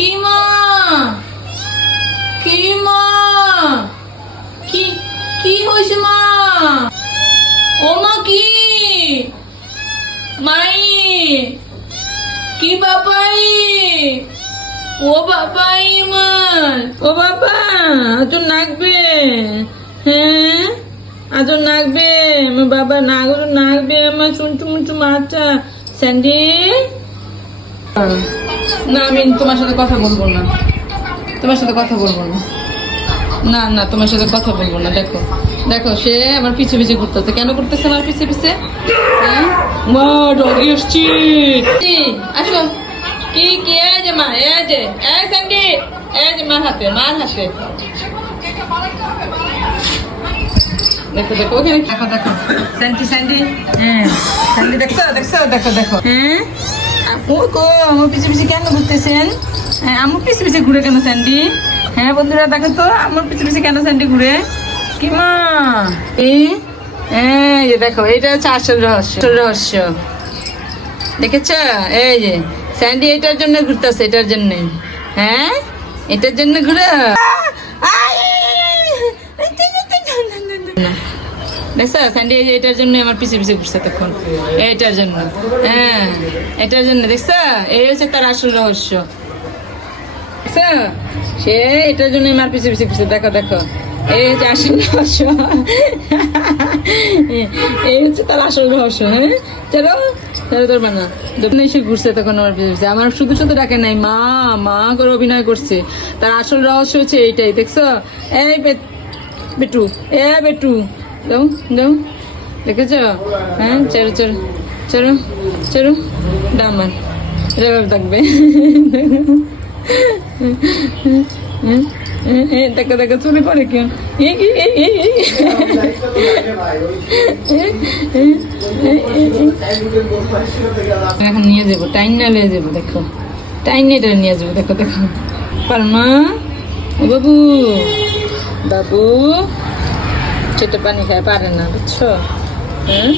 কি মা? কি মা? কি কি হয়েছে মা? ও মা কি? মাই কি বাবাই? ও বাবাই মান, ও বাবা আজও নাকবে? হ্যাঁ আজও নাকবে? আমার বাবা নাগরও নাকবে আমার শুনছু মুচু মাচা স্যান্ডি। না আমি তোমার সাথে কথা বলবো না, তোমার সাথে কথা বলবো না, না না তোমার সাথে কথা বলবো না। দেখো দেখো সে আমার পিছে পিছে ঘুরতেছে, কেন করতেছে আমার পিছে পিছে? হ্যাঁ মা ডগি আসছি, আসো। কি কি এই যে মা, এই যে এই স্যান্ডি, এই যে মার হাতে, মার হাতে। দেখো দেখো ওখানে দেখো দেখো স্যান্ডি স্যান্ডি, হ্যাঁ স্যান্ডি দেখছো দেখছো দেখো দেখো। হ্যাঁ আপু কো আমার পিছে পিছে কেন ঘুরতেছেন? হ্যাঁ আমার পিছে পিছে ঘুরে কেন স্যান্ডি? হ্যাঁ বন্ধুরা দেখো তো আমার পিছে পিছে কেন স্যান্ডি ঘুরে? কি মা এই যে দেখো এটা হচ্ছে আসল রহস্য, রহস্য দেখেছ? এই যে স্যান্ডি এটার জন্য ঘুরতেছে, এটার জন্য। হ্যাঁ এটার জন্য ঘুরে দেখছো স্যান্ডি এই যে এটার জন্য আমার পিছে পিছে ঘুরছে তখন, এটার জন্য। হ্যাঁ এটার জন্য দেখছো, এই হচ্ছে তার আসল রহস্য। দেখছো সে এটার জন্য আমার পিছে পিছে ঘুরছে, দেখো দেখো এই হচ্ছে আসল রহস্য। এই হচ্ছে তার আসল রহস্য। হ্যাঁ চলো চলো তোর বানা যখন এসে ঘুরছে তখন আমার পিছে পিছে, আমার শুধু শুধু ডাকে নাই, মা মা করে অভিনয় করছে। তার আসল রহস্য হচ্ছে এইটাই, দেখছো? এই বেটু, এ বেটু দাও দাও, দেখেছ? হ্যাঁ চলো চলো চলো চলো ডামান এভাবে থাকবে। দেখো দেখো চলে করে কেন এখন নিয়ে যাবো, টাইম না নিয়ে যাবো। দেখো টাইম নিয়ে নিয়ে যাবো, দেখো দেখো পালমা ও বাবু, বাবু ছোট পানি খায় পারে না বুঝছো? হ্যাঁ